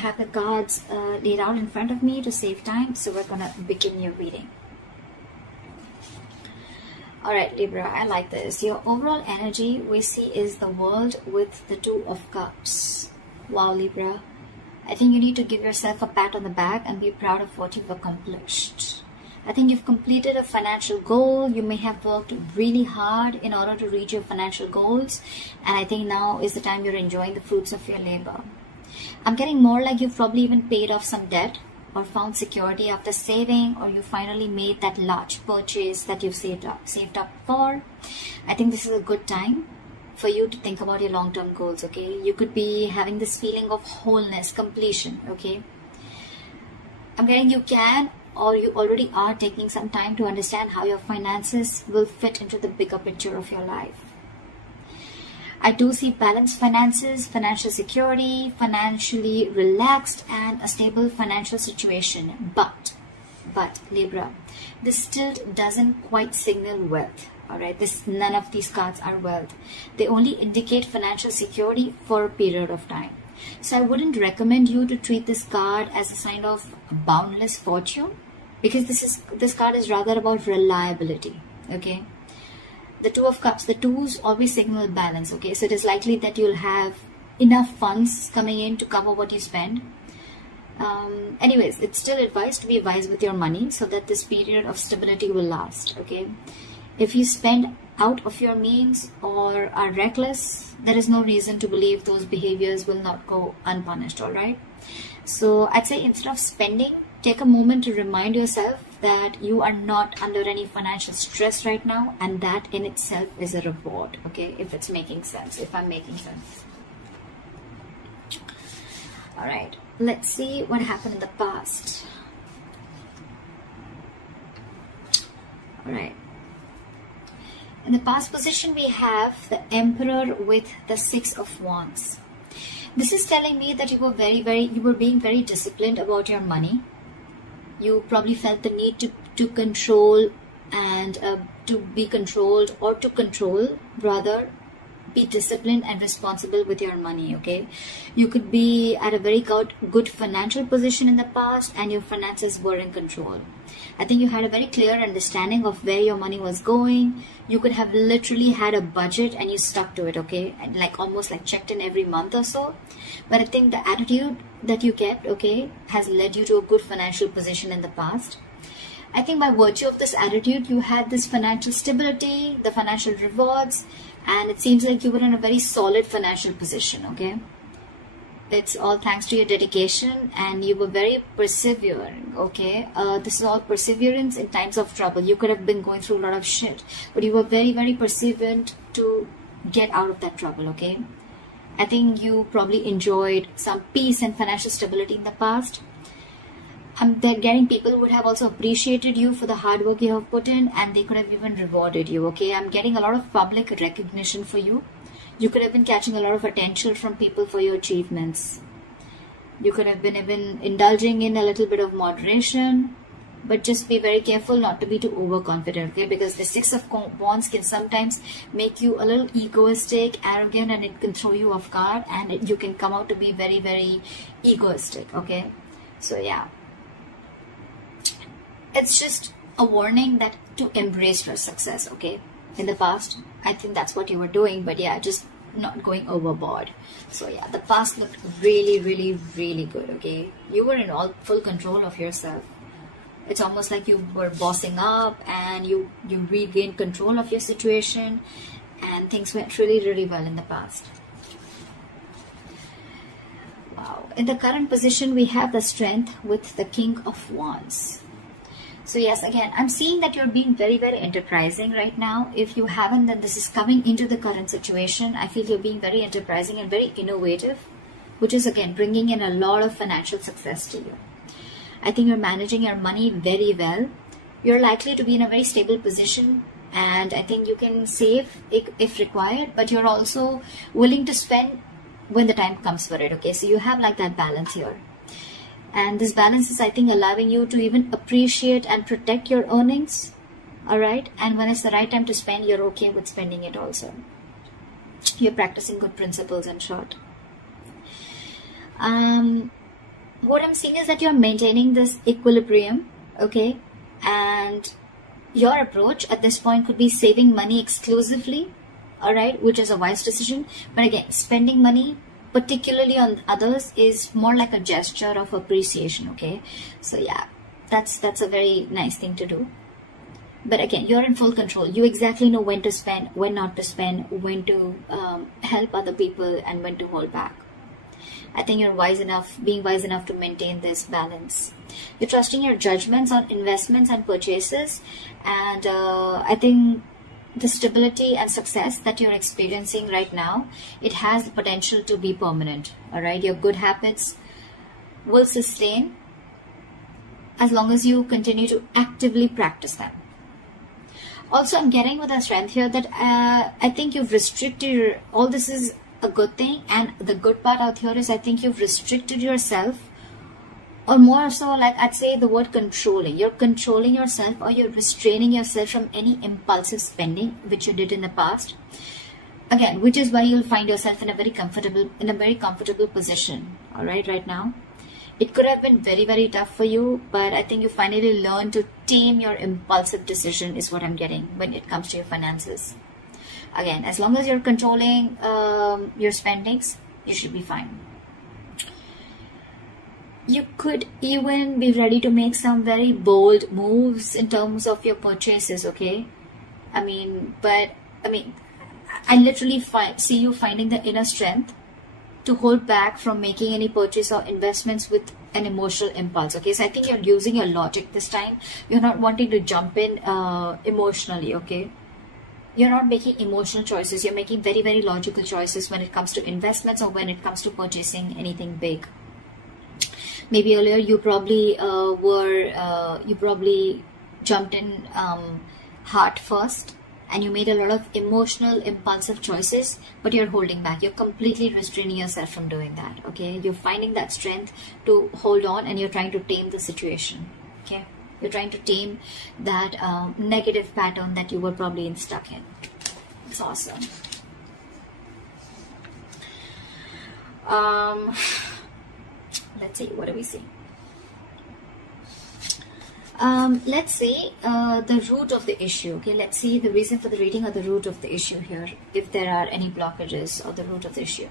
have the cards laid out in front of me to save time, so we're gonna begin your reading. Alright, Libra, I like this. Your overall energy we see is the World with the Two of Cups. Wow, Libra. I think you need to give yourself a pat on the back and be proud of what you've accomplished. I think you've completed a financial goal. You may have worked really hard in order to reach your financial goals. And I think now is the time you're enjoying the fruits of your labor. I'm getting more like you've probably even paid off some debt or found security after saving, or you finally made that large purchase that you've saved up for. I think this is a good time for you to think about your long-term goals, okay? You could be having this feeling of wholeness, completion, okay? I'm getting you can, or you already are taking some time to understand how your finances will fit into the bigger picture of your life. I do see balanced finances, financial security, financially relaxed, and a stable financial situation. But Libra, this still doesn't quite signal wealth. Alright, none of these cards are wealth. They only indicate financial security for a period of time. So I wouldn't recommend you to treat this card as a sign of boundless fortune, because this card is rather about reliability. Okay. The Two of Cups, the twos always signal balance, okay? So it is likely that you'll have enough funds coming in to cover what you spend. Anyways, it's still advised to be wise with your money so that this period of stability will last, okay? If you spend out of your means or are reckless, there is no reason to believe those behaviors will not go unpunished, all right? So I'd say instead of spending, take a moment to remind yourself that you are not under any financial stress right now, and that in itself is a reward, okay? If it's making sense, if I'm making sense. All right, let's see what happened in the past. All right. In the past position, we have the Emperor with the Six of Wands. This is telling me that you were being very disciplined about your money. You probably felt the need to control and to be controlled, or to control rather, be disciplined and responsible with your money, okay? You could be at a very good financial position in the past and your finances were in control. I think you had a very clear understanding of where your money was going. You could have literally had a budget and you stuck to it, okay? And almost checked in every month or so. But I think the attitude that you kept, okay, has led you to a good financial position in the past. I think by virtue of this attitude, you had this financial stability, the financial rewards, and it seems like you were in a very solid financial position, okay? It's all thanks to your dedication, and you were very persevering, okay? This is all perseverance in times of trouble. You could have been going through a lot of shit, but you were very, very perseverant to get out of that trouble, okay? I think you probably enjoyed some peace and financial stability in the past. They're getting people who would have also appreciated you for the hard work you have put in, and they could have even rewarded you, okay? I'm getting a lot of public recognition for you. You could have been catching a lot of attention from people for your achievements. You could have been even indulging in a little bit of moderation, but just be very careful not to be too overconfident, okay? Because the Six of Wands can sometimes make you a little egoistic, arrogant, and it can throw you off guard, and you can come out to be very, very egoistic, okay? So yeah. It's just a warning that to embrace your success, okay? In the past, I think that's what you were doing, but yeah, just not going overboard. So yeah, the past looked really, really, really good, okay? You were in all full control of yourself. It's almost like you were bossing up and you regained control of your situation, and things went really, really well in the past. Wow. In the current position, we have the Strength with the King of Wands. So yes, again, I'm seeing that you're being very, very enterprising right now. If you haven't, then this is coming into the current situation. I feel you're being very enterprising and very innovative, which is again bringing in a lot of financial success to you. I think you're managing your money very well. You're likely to be in a very stable position, and I think you can save if required, but you're also willing to spend when the time comes for it, okay? So you have that balance here. And this balance is, I think, allowing you to even appreciate and protect your earnings, all right? And when it's the right time to spend, you're okay with spending it also. You're practicing good principles, in short. what I'm seeing is that you're maintaining this equilibrium, okay? And your approach at this point could be saving money exclusively, all right, which is a wise decision. But again, spending money, particularly on others, is more like a gesture of appreciation, okay? So yeah, that's a very nice thing to do. But again, you're in full control. You exactly know when to spend, when not to spend, when to help other people, and when to hold back. I think you're being wise enough to maintain this balance. You're trusting your judgments on investments and purchases. And I think the stability and success that you're experiencing right now, it has the potential to be permanent. All right. Your good habits will sustain as long as you continue to actively practice them. Also, I'm getting with a strength here that I think you've restricted all this is a good thing, and the good part out here is I think you've restricted yourself, or more so, like I'd say the word controlling. You're controlling yourself, or you're restraining yourself from any impulsive spending which you did in the past. Again, which is why you'll find yourself in a very comfortable position. All right now. It could have been very, very tough for you, but I think you finally learned to tame your impulsive decision is what I'm getting when it comes to your finances. Again, as long as you're controlling your spendings, you should be fine. You could even be ready to make some very bold moves in terms of your purchases, okay? I literally see you finding the inner strength to hold back from making any purchase or investments with an emotional impulse, okay? So I think you're using your logic this time. You're not wanting to jump in emotionally, okay? You're not making emotional choices. You're making very, very logical choices when it comes to investments or when it comes to purchasing anything big. Maybe earlier you probably jumped in heart first, and you made a lot of emotional, impulsive choices, but you're holding back. You're completely restraining yourself from doing that, okay? You're finding that strength to hold on, and you're trying to tame the situation, okay? You're trying to tame that negative pattern that you were probably stuck in. It's awesome. Let's see, what do we see? Let's see the root of the issue. Okay, let's see the reason for the reading or the root of the issue here, if there are any blockages or the root of the issue.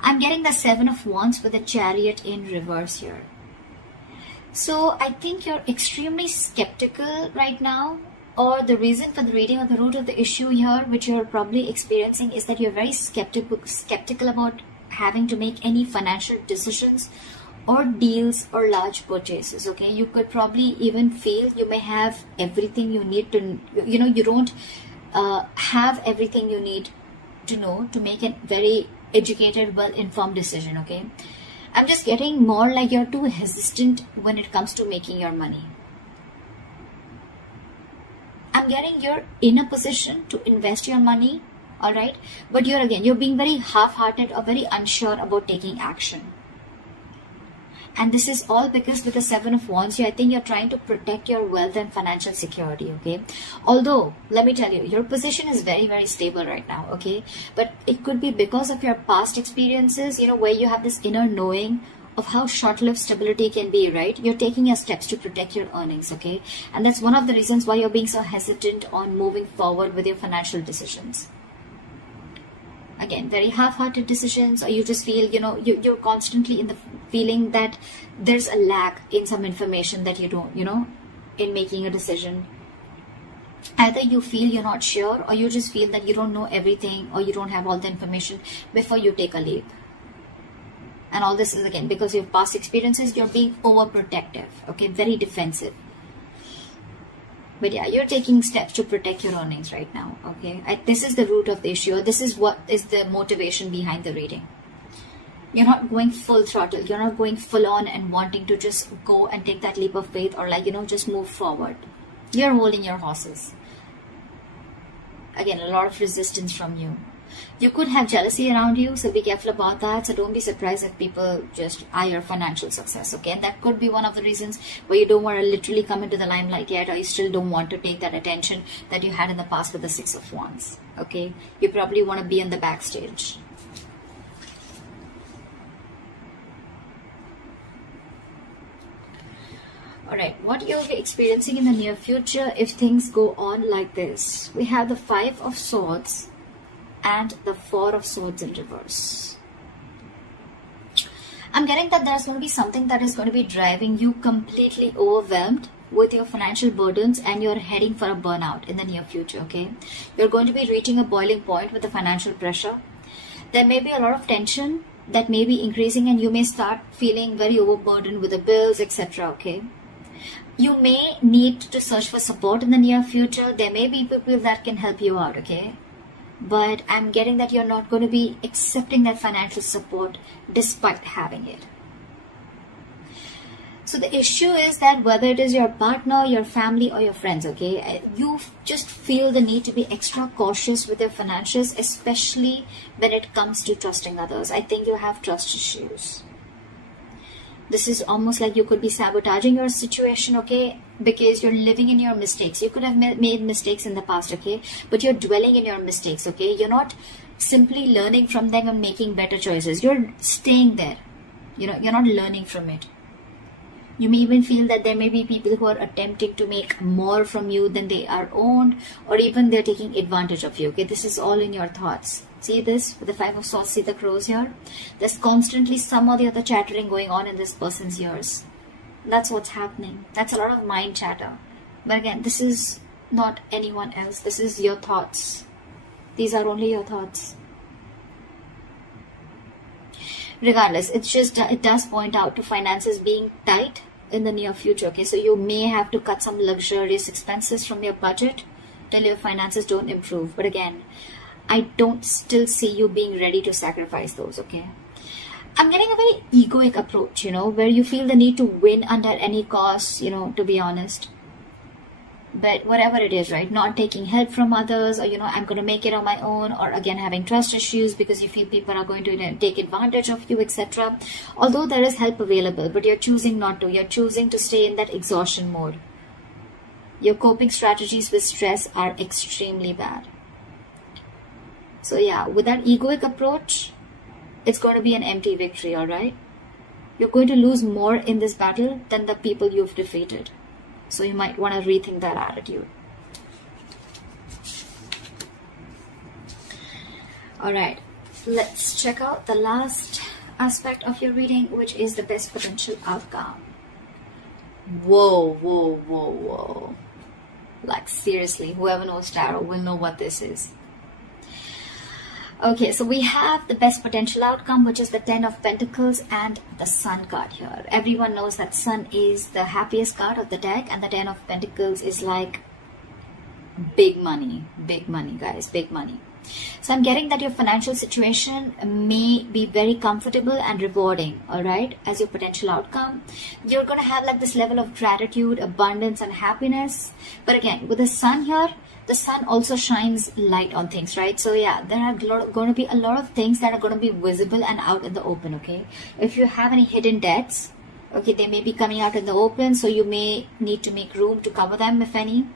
I'm getting the 7 of Wands with the Chariot in reverse here. So I think you're extremely skeptical right now, or the reason for the reading or the root of the issue here, which you're probably experiencing, is that you're very skeptical about having to make any financial decisions or deals or large purchases, okay? You could probably even feel you may have everything you need to, you don't have everything you need to know to make a very educated, well-informed decision, okay? I'm just getting more like you're too hesitant when it comes to making your money. I'm getting you're in a position to invest your money, all right? But you're being very half-hearted or very unsure about taking action. And this is all because with the 7 of Wands here, I think you're trying to protect your wealth and financial security, okay? Although, let me tell you, your position is very, very stable right now, okay? But it could be because of your past experiences, where you have this inner knowing of how short-lived stability can be, right? You're taking your steps to protect your earnings, okay? And that's one of the reasons why you're being so hesitant on moving forward with your financial decisions. Again, very half-hearted decisions, or you just feel, you're constantly in the feeling that there's a lack in some information that you don't, in making a decision. Either you feel you're not sure, or you just feel that you don't know everything, or you don't have all the information before you take a leap. And all this is, again, because of your past experiences, you're being overprotective, okay, very defensive. But yeah, you're taking steps to protect your earnings right now, okay? This is the root of the issue. This is what is the motivation behind the reading. You're not going full throttle. You're not going full on and wanting to just go and take that leap of faith or just move forward. You're holding your horses. Again, a lot of resistance from you. You could have jealousy around you, so be careful about that. So don't be surprised if people just eye your financial success, okay? And that could be one of the reasons why you don't want to literally come into the limelight yet, or you still don't want to take that attention that you had in the past with the 6 of Wands, okay? You probably want to be in the backstage. Alright, what you'll be experiencing in the near future if things go on like this. We have the 5 of Swords and the 4 of Swords in reverse. I'm getting that there's going to be something that is going to be driving you completely overwhelmed with your financial burdens, and you're heading for a burnout in the near future, okay? You're going to be reaching a boiling point with the financial pressure. There may be a lot of tension that may be increasing, and you may start feeling very overburdened with the bills, etc., okay? You may need to search for support in the near future. There may be people that can help you out, okay? But I'm getting that you're not going to be accepting that financial support despite having it. So the issue is that whether it is your partner, your family, or your friends, okay, you just feel the need to be extra cautious with your finances, especially when it comes to trusting others. I think you have trust issues. This is almost like you could be sabotaging your situation, okay, because you're living in your mistakes. You could have made mistakes in the past, okay, but you're dwelling in your mistakes, okay. You're not simply learning from them and making better choices. You're staying there, you know, you're not learning from it. You may even feel that there may be people who are attempting to make more from you than they are owned, or even they're taking advantage of you, okay. This is all in your thoughts. See this with the 5 of Swords, see the crows here? There's constantly some or the other chattering going on in this person's ears. That's what's happening. That's a lot of mind chatter. But again, this is not anyone else. This is your thoughts. These are only your thoughts. Regardless, it does point out to finances being tight in the near future, okay? So you may have to cut some luxurious expenses from your budget till your finances don't improve. But again, I don't still see you being ready to sacrifice those, okay? I'm getting a very egoic approach, you know, where you feel the need to win under any cost, you know, to be honest. But whatever it is, right, not taking help from others, or, you know, I'm going to make it on my own, or again, having trust issues because you feel people are going to, you know, take advantage of you, etc. Although there is help available, but you're choosing not to. You're choosing to stay in that exhaustion mode. Your coping strategies with stress are extremely bad. So yeah, with that egoic approach, it's going to be an empty victory, alright? You're going to lose more in this battle than the people you've defeated. So you might want to rethink that attitude. Alright, let's check out the last aspect of your reading, which is the best potential outcome. Whoa, whoa, whoa, whoa. Like seriously, whoever knows tarot will know what this is. Okay, so we have the best potential outcome, which is the 10 of Pentacles and the Sun card here. Everyone knows that Sun is the happiest card of the deck, and the 10 of Pentacles is like big money, guys, big money. So I'm getting that your financial situation may be very comfortable and rewarding, all right, as your potential outcome. You're going to have like this level of gratitude, abundance, and happiness. But again, with the Sun here, the Sun also shines light on things, right? So yeah, there are going to be a lot of things that are going to be visible and out in the open, okay? If you have any hidden debts, okay, they may be coming out in the open, so you may need to make room to cover them, if any.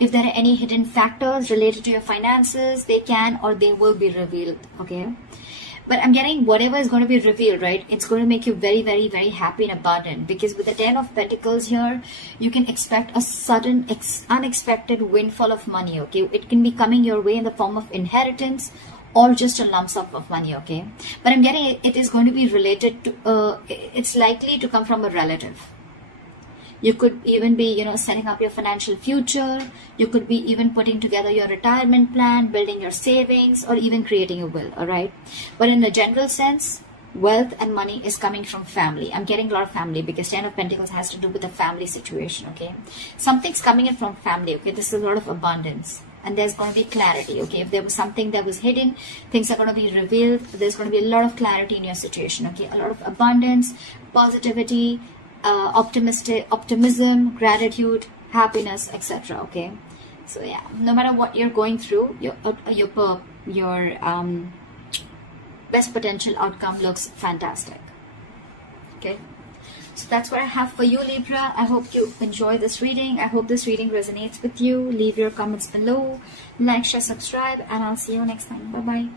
If there are any hidden factors related to your finances, they can or they will be revealed, okay? But I'm getting whatever is going to be revealed, right? It's going to make you very, very, very happy and abundant, because with the 10 of Pentacles here, you can expect a sudden, unexpected windfall of money, okay? It can be coming your way in the form of inheritance or just a lump sum of money, okay? But I'm getting it is going to be related to, it's likely to come from a relative. You could even be, you know, setting up your financial future. You could be even putting together your retirement plan, building your savings, or even creating a will, all right? But in a general sense, wealth and money is coming from family. I'm getting a lot of family because 10 of Pentacles has to do with the family situation, okay? Something's coming in from family, okay? This is a lot of abundance. And there's going to be clarity, okay? If there was something that was hidden, things are going to be revealed. There's going to be a lot of clarity in your situation, okay? A lot of abundance, positivity, optimism, gratitude, happiness, etc. Okay, so yeah, no matter what you're going through, your best potential outcome looks fantastic. Okay, so that's what I have for you, Libra. I hope you enjoy this reading. I hope this reading resonates with you. Leave your comments below, like, share, subscribe, and I'll see you next time. Bye bye.